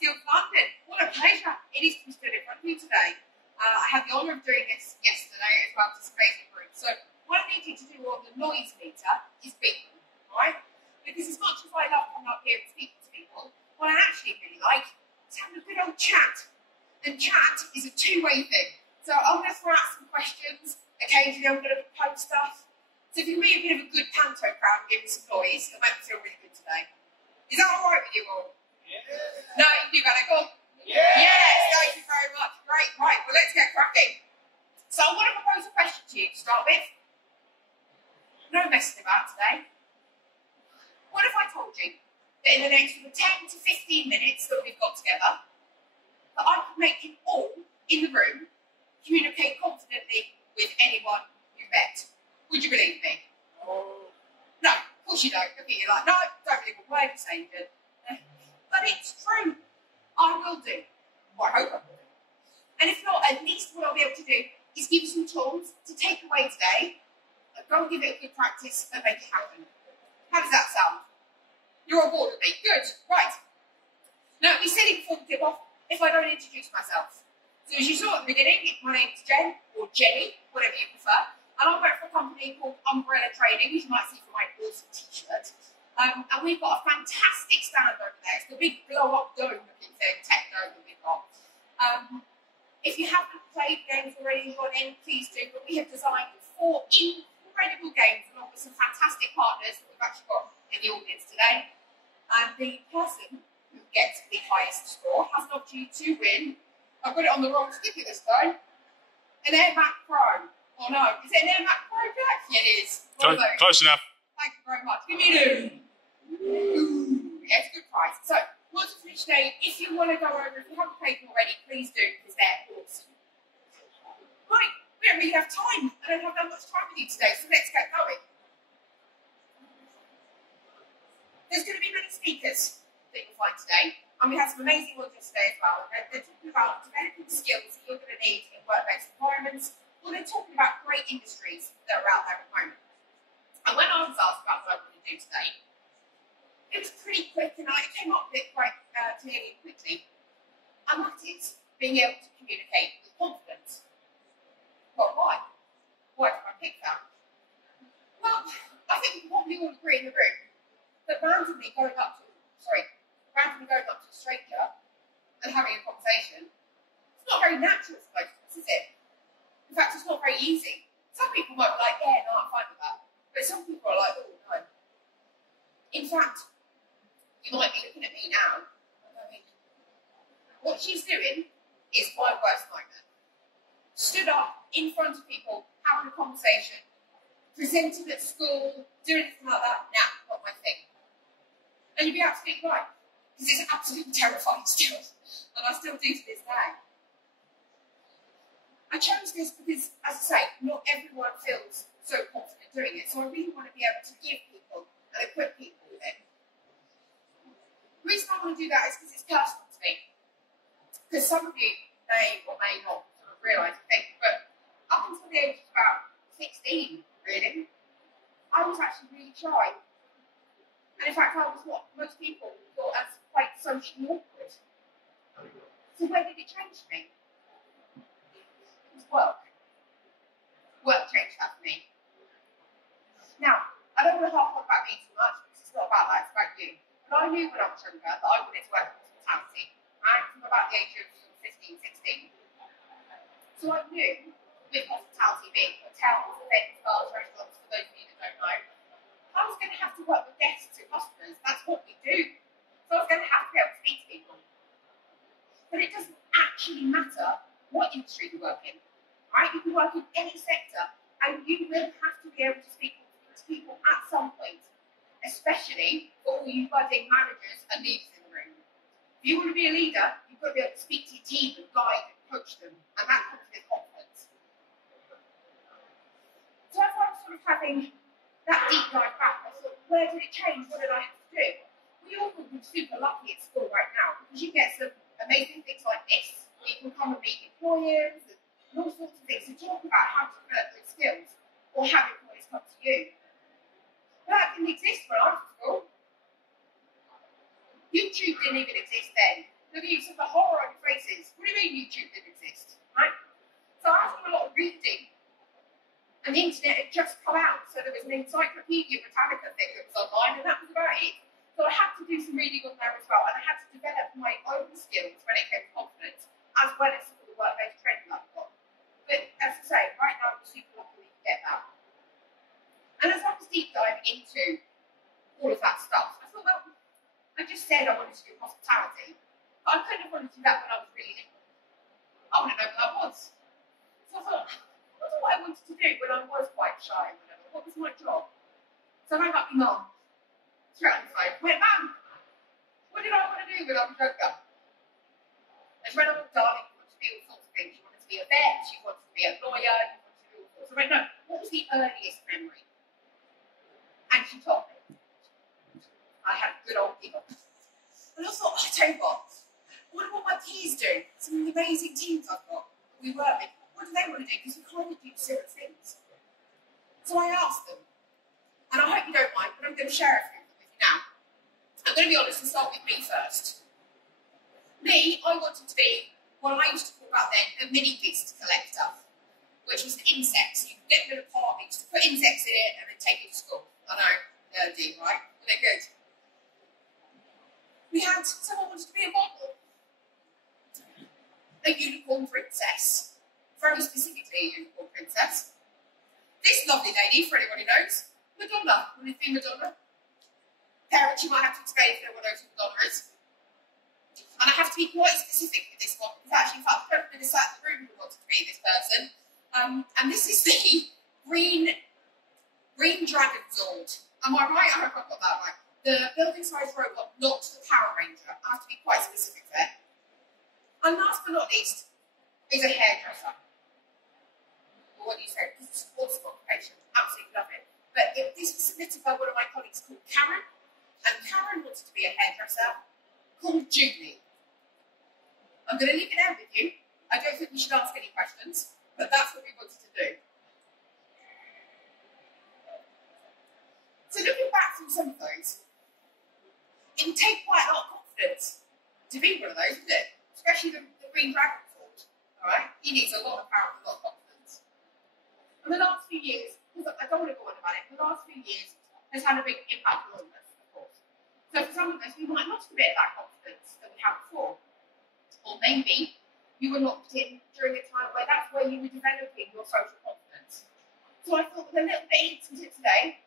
Skills London. What a pleasure it is to stand in front of you today. I had the honour of doing this yesterday as well as this amazing group. So what I need you to do on the noise meter is beat them, right? Because as much as I love coming up here and speaking to people, what I actually really like is having a good old chat. And chat is a two-way thing. So I'm going to throw out some questions. Occasionally I'm going to propose stuff. So if you can be a bit of a good panto crowd and give me some noise, it'll make me feel really good today. Is that all right with you all? Yeah. No, you can do better. Go on. Yeah. Yes, thank you very much. Great. Right, well, let's get cracking. So I want to propose a question to you to start with. No messing about today. What if I told you that in the next 10 to 15 minutes that we've got together, that I could make you all in the room communicate confidently with anyone you met? Would you believe me? Oh. No, of course you don't. Look at you like, no, don't believe a word you say, you do. But it's true. I will do. Or I hope I will do. And if not, at least what I'll be able to do is give you some tools to take away today and go and give it a good practice and make it happen. How does that sound? You're on board with me? Good. Right. Now, it'd be silly before we kick off if I don't introduce myself. So as you saw at the beginning, my name's Jen, or Jenny, whatever you prefer. And I work for a company called Umbrella Trading, which you might see from my awesome t-shirt. And we've got a fantastic stand over there. It's the big blow-up dome-looking thing, tech dome that we've got. If you haven't played games already and gone in, please do. But we have designed 4 incredible games along with some fantastic partners that we've actually got in the audience today. And the person who gets the highest score has an opportunity to win. I've got it on the wrong sticker this time. An Air Mac Pro. Oh no, is it an Air Mac Pro, Jack? Yeah, it is. Close enough. Thank you very much. Give me an ooh. Yeah, it's a good price. So, once we finish today, if you want to go over, if you haven't played them already, please do, because they're awesome. Right, we don't really have time. I don't have that much time with you today, so let's get going. There's going to be many speakers that you'll find today, and we have some amazing ones today as well. They're talking about developing skills that you're going to need in work-based environments, or they're talking about great industries that are out there at the moment. And when I was asked about what I want to do today, it was pretty quick, and I came up with it quite clearly and quickly. And that is being able to communicate with confidence. Well, why? Why did I pick that? Well, I think we probably all agree in the room that randomly going up to a stranger and having a conversation, it's not very natural for most of us, is it? In fact, it's not very easy. Some people might be like, yeah, no, I'm fine with that. But some people are like, oh, no. In fact, you might be looking at me now. What she's doing is my worst nightmare. Stood up in front of people, having a conversation, presenting at school, doing anything like that, nah, not my thing. And you'd be absolutely right, because it's absolutely terrifying still, and I still do to this day. I chose this because, as I say, not everyone feels so confident doing it, so I really want to be able to give people and equip people with it. The reason I want to do that is because it's personal to me. Because some of you may or may not sort of realise a thing, but up until the age of about 16, really, I was actually really shy. And in fact, I was what most people thought as quite socially awkward. So where did it change for me? It was work. Work changed that for me. Now, I don't want to harp on about me too much, because it's not about that, it's about you. But I knew when I was younger that I wanted to work in hospitality, right, from about the age of 15, 16. So I knew, with hospitality being hotels, events, bars, restaurants, for those of you that don't know, I was going to have to work with guests and customers. That's what we do. So I was going to have to be able to speak to people. But it doesn't actually matter what industry you work in, right? You can work in any sector, and you will have to be able to speak to people at some point, especially for all you budding managers and leaders in the room. If you want to be a leader, you've got to be able to speak to your team and guide and coach them, and that comes with confidence. So as I was sort of having that deep dive back, I thought, where did it change? What did I have to do? We all would be super lucky at school right now, because you get some amazing things like this, where you can come and meet employers and all sorts of things to talk about how to develop those skills, or have employers come to you. But that didn't exist when I was at school. YouTube didn't even exist then. Look at you, some of the horror on your faces. What do you mean YouTube didn't exist? Right? So I was doing a lot of reading, and the internet had just come out, so there was an Encyclopedia Britannica thing that was online, and that was about it. So I had to do some reading on there as well, and I had to develop my own skills when it came to confidence, as well as some of the work-based training that I've got. But as I say, right now I'm super lucky to get that. And as I was deep diving into all of that stuff, I thought, well, I just said I wanted to do hospitality, but I couldn't have wanted to do that when I was really little. I want to know what that was. So I thought, what's what I wanted to do when I was quite shy or whatever? What was my job? So I rang up my mum, straight on the phone, went, Mum, what did I want to do when I was younger? And she went, oh, darling, you wanted to be all sorts of things. You wanted to be a vet, you wanted to be a lawyer, you wanted to do all sorts. So I went, no, what was the earliest memory? And she told me. I had a good old giggle. And I thought, I tell you what do my peers do? Some of the amazing teams I've got, we work with, what do they want to do? Because we kind of do similar things. So I asked them, and I hope you don't mind, but I'm going to share everything with you now. I'm going to be honest and start with me first. Me, I wanted to be what I used to call back then a mini beast collector, which was insects. You could get rid of part, you used to put insects in it and then take it to school. I know, nerdy, right? But they're good. We had someone wanted to be a model. A unicorn princess. Very specifically a unicorn princess. This lovely lady, for anyone who knows, Madonna. Wanted to be Madonna. Parents, you might have to explain if no one knows who Madonna is. And I have to be quite specific with this one, because actually, in fact, the person who sat in the room who wanted to be this person. And this is the green dragon Zord. Am I right? I hope I've got that right. The building-sized robot, not the Power Ranger. I have to be quite specific there. And last but not least, is a hairdresser. Or what do you say? Because it's a sports occupation. Absolutely love it. But this was submitted by one of my colleagues called Karen. And Karen wanted to be a hairdresser called Julie. I'm going to leave it there with you. I don't think we should ask any questions, but that's what we wanted to do. So looking back through some of those, it would take quite a lot of confidence to be one of those, wouldn't it? Especially the green dragon Zord. Alright? He needs a lot of power and a lot of confidence. And the last few years, because I don't want to go on about it, the last few years has had a big impact on us, of course. So for some of us, we might not have bit that confidence that we had before. Or maybe you were locked in during a time where that's where you were developing your social confidence. So I thought with a little bit of hints and tips today,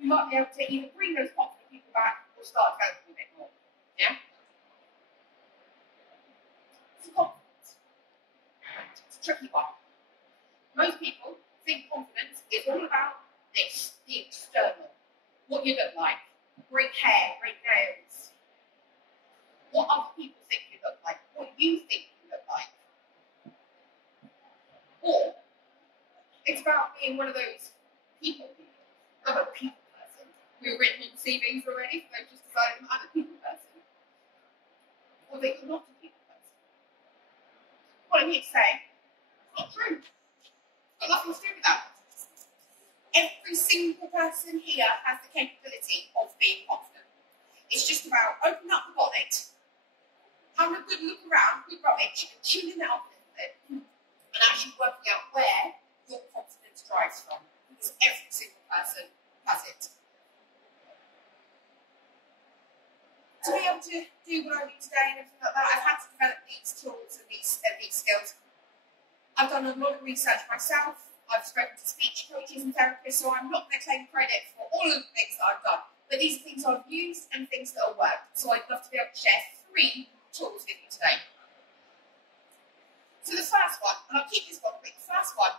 we might be able to either bring those confident people back or start developing a bit more. Yeah? So confidence. It's a tricky one. Most people think confidence is all about this, the external. What you look like. Great hair, great nails. What other people think you look like. What you think you look like. Or it's about being one of those people. I'm a people person. We were written on CVs already, so they've just decided I'm a people person. Or they are not a people person. What I'm here to say, it's not true. It's got nothing to do with that. Every single person here has the capability of being confident. It's just about opening up the bonnet, having a good look around, good rummage, and tuning that up a little bit, and actually working out where your confidence drives from. Because every single person has it. To be able to do what I do today and everything like that, I've had to develop these tools and these skills. I've done a lot of research myself. I've spoken to speech coaches and therapists, so I'm not going to claim credit for all of the things that I've done. But these are things I've used and things that have worked. So I'd love to be able to share 3 tools with you today. So the first one, and I'll keep this one quick, the first one,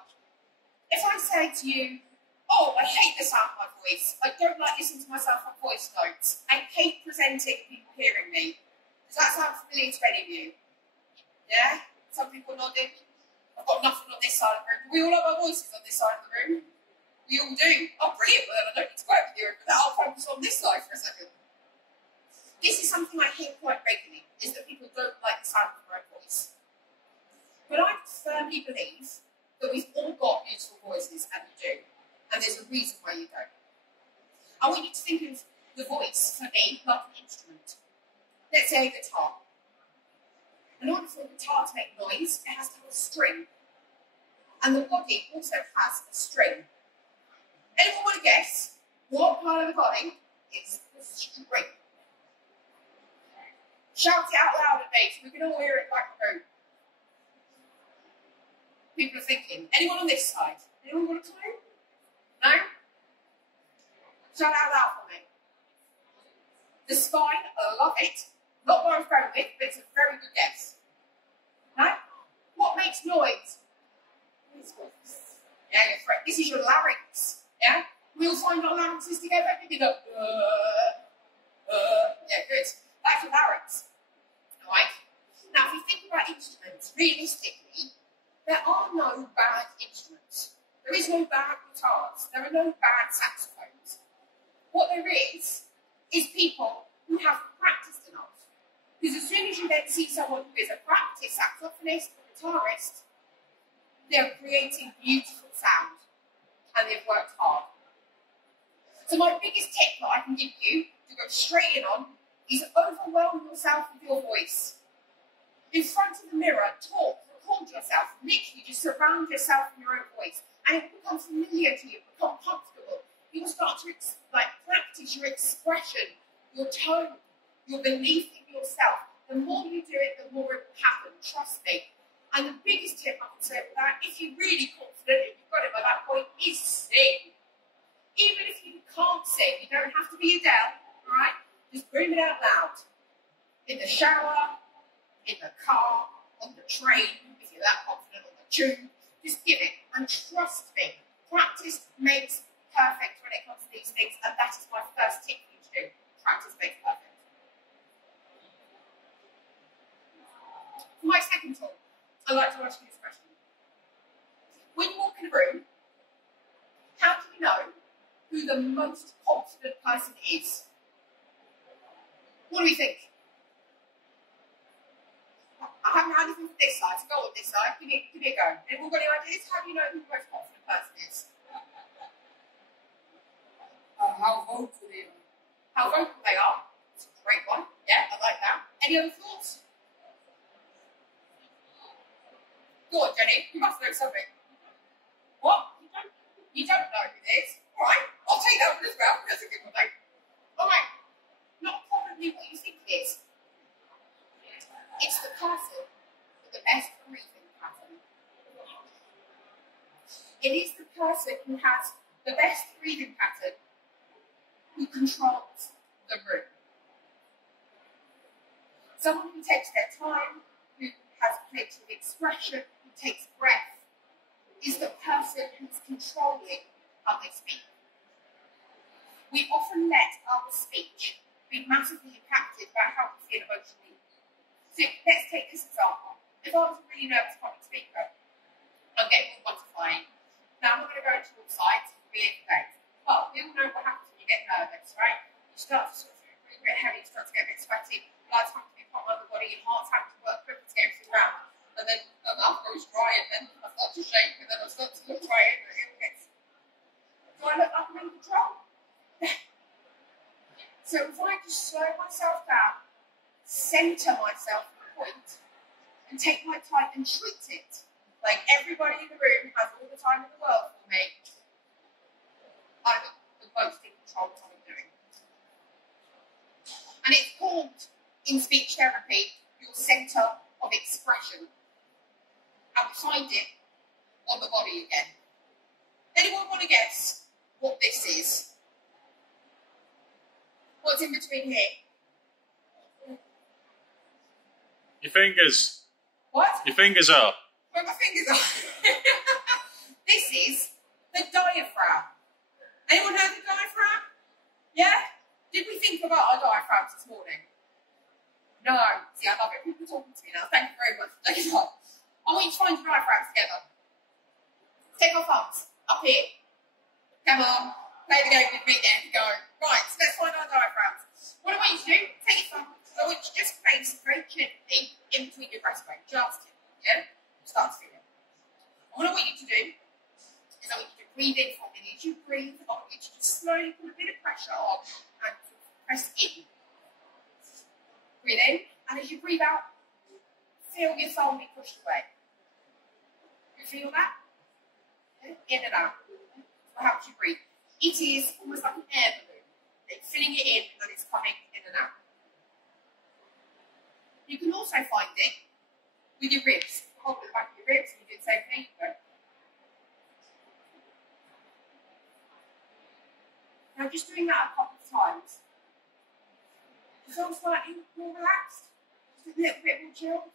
if I say to you, oh, I hate the sound of my voice, I don't like listening to myself on voice notes, I hate presenting people hearing me. Does that sound familiar to any of you? Yeah? Some people nodding. I've got nothing on this side of the room. We all have our voices on this side of the room. We all do. Oh, brilliant. Well, then I don't need to go over here, but I'll focus on this side for a second. This is something I hear quite regularly, is that people don't like the sound of their own voice. But I firmly believe that we've all got beautiful voices, and we do. And there's a reason why you don't. I want you to think of the voice, for me, like an instrument. Let's say a guitar. for a guitar to make noise, it has to have a string. And the body also has a string. Anyone want to guess what part of the body is the string? Shout it out loud at me so we can all hear it back through. People are thinking. Anyone on this side? Anyone got a clue? No? Shout out loud for me. The spine, I love it. Not what I was going with, but it's a very good guess. No? What makes noise? Yeah, you're correct. This is your larynx. Yeah? We all find our larynxes together. Maybe go, yeah, good. That's your larynx. Right? Now, if you think about instruments, realistically, there are no bad instruments. There is no bad guitars. There are no bad saxophones. What there is people who have practiced enough. Because as soon as you then see someone who is a practiced saxophonist or guitarist, they're creating beautiful sound and they've worked hard. So my biggest tip that I can give you to go straight in on is overwhelm yourself with your voice. In front of the mirror, talk, record yourself, literally just surround yourself in your own voice. And it will become familiar to you, become comfortable. You will start to practice your expression, your tone, your belief in yourself. The more you do it, the more it will happen, trust me. And the biggest tip I can say with that, if you're really confident and you've got it by that point, is sing. Even if you can't sing, you don't have to be Adele, right? Just scream it out loud. In the shower, in the car, on the train, if you're that confident, on the tube, just give it. And trust me, practice makes perfect when it comes to these things, and that is my first tip for you to do. Practice makes perfect. For my second talk, I'd like to ask you this question. When you walk in a room, how do you know who the most confident person is? What do we think? I haven't had anything from this side, so go on this side. Give me a go. Anyone got any ideas? How do you know who the most confident person is? How vocal they are. How vocal they are. It's a great one. Yeah, I like that. Any other thoughts? Go on, Jenny. You must know something. What? You don't know who it is? All right. I'll take that one as well. That's a good one, though. All right. Not probably what you think it is. It's the person with the best breathing pattern. It is the person who has the best breathing pattern who controls the room. Someone who takes their time, who has plenty of expression, who takes breath, is the person who's controlling how they speak. We often let our speech be massively impacted by how we feel emotionally. So let's take this example. If I was a really nervous public speaker, I'm getting all butterflying. Now I'm not going to go into all sides and be in days. But we all know what happens when you get nervous, right? You start to sort of feel a bit heavy, you start to get a bit sweaty, blood's having to be pumped around the body, your heart's having to work quicker to get everything around. And then my mouth goes dry, and then I start to shake, and then I start to look dry, and it gets. Do I look like I'm in control? So if I just slow myself down, centre myself at a point, and take my time and treat it like everybody in the room has all the time in the world for me, I'm the most in control of what I'm doing. And it's called, in speech therapy, your centre of expression. And we find it on the body again. Anyone want to guess what this is? What's in between here? Your fingers. What? Your fingers are. Where my fingers are. This is the diaphragm. Anyone heard the diaphragm? Yeah? Did we think about our diaphragms this morning? No. See, I love it. People are talking to me now. Thank you very much. Take it off. I want you to find your diaphragms together. Take our thumbs. Up here. Come on. Play the game with me there. Go. Right, so let's find our diaphragms. What I want you to do, take your thumbs. I want you to just place very gently in between your breastbone. Just yeah? Start to feel it. What I want you to do is I want you to breathe in for me. As you breathe, I want you to just slowly put a bit of pressure on and press in. Breathe in, and as you breathe out, feel your phone be pushed away. You feel that? In and out. What helps you breathe? It is almost like an air balloon. It's filling it in and it's coming in and out. You can also find it with your ribs. Hold it back of your ribs and you do the same thing. Now just doing that a couple of times. You feel slightly more relaxed, just a little bit more chilled.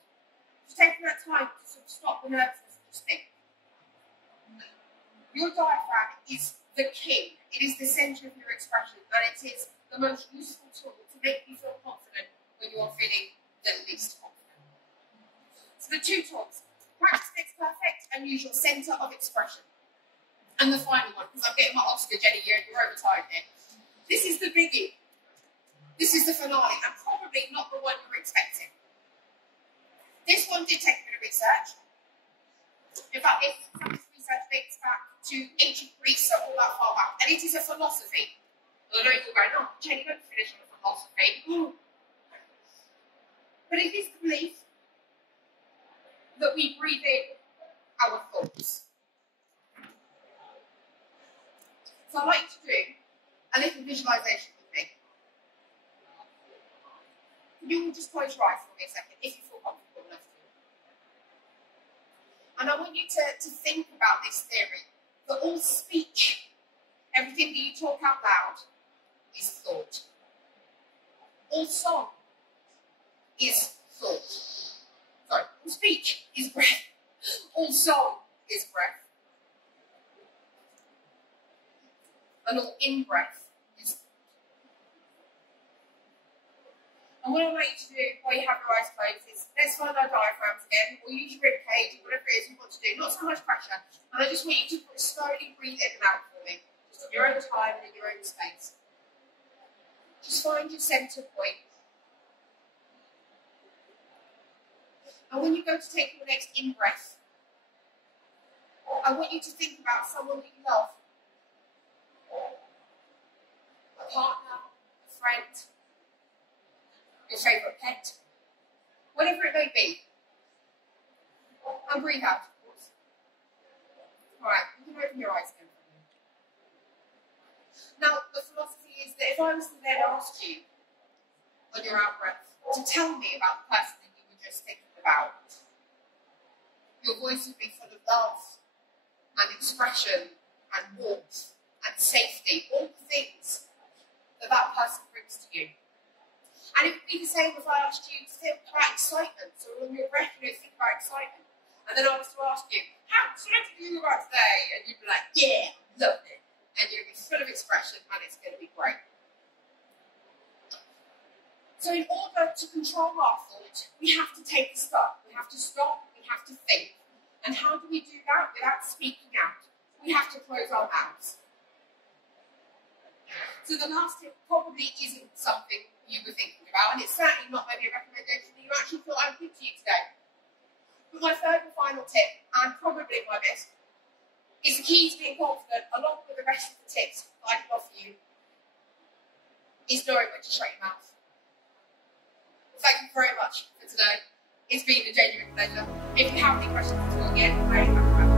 Just taking that time to sort of stop the nervousness and just think. Your diaphragm is the king. It is the centre of your expression, and it is the most useful tool to make you feel confident when you are feeling the least confident. So the two tools, practice makes perfect and use your centre of expression. And the final one, because I'm getting my Oscar, Jenny, you're overtired here. This is the biggie. This is the finale, and probably not the one you're expecting. This one did take a bit of research. In fact, this research dates back to ancient Greece, so all that far back. And it is a philosophy. I know you're going, oh, Jenny, don't finish on a philosophy. But it is the belief that we breathe in our thoughts. So I'd like you to do a little visualisation with me. Can you all just close your eyes for me a second, if you feel comfortable enough to? And I want you to think about this theory, that all speech, everything that you talk out loud, is thought. All song is thought. Sorry, all speech is breath. All song is breath. And all in-breath is thought. And what I want you to do while you have your eyes closed is, let's find our diaphragms again, or use your rib cage, or whatever it is you want to do, not so much pressure. And I just want you to slowly breathe in and out for me, just on your own time and in your own space. Just find your centre point. And when you go to take your next in-breath, I want you to think about someone that you love. A partner, a friend, your favourite pet, whatever it may be. And breathe out, of course. Alright, you can open your eyes again. Now, the philosophy is that if I was to then ask you, on your out breath, to tell me about the person that you were just thinking about, your voice would be full of love and expression and warmth and safety, all the things that that person brings to you. And it would be the same if I asked you to think about excitement, so on your breath, think about excitement. And then I was to ask you, how excited are you about today? And you'd be like, yeah, loved it. And you'd be full of expression, and it's going to be great. So in order to control our thought, we have to take a stop. We have to stop, we have to think. And how do we do that without speaking out? We have to close our mouths. So the last tip probably isn't something you were thinking about, and it's certainly not maybe a recommendation that you actually thought I would give to you today. But my third and final tip, and probably my best, is the key to being confident, along with the rest of the tips that I can offer you, is knowing when to shut your mouth. Thank you very much for today. It's been a genuine pleasure. If you have any questions at all, again, I'm very happy.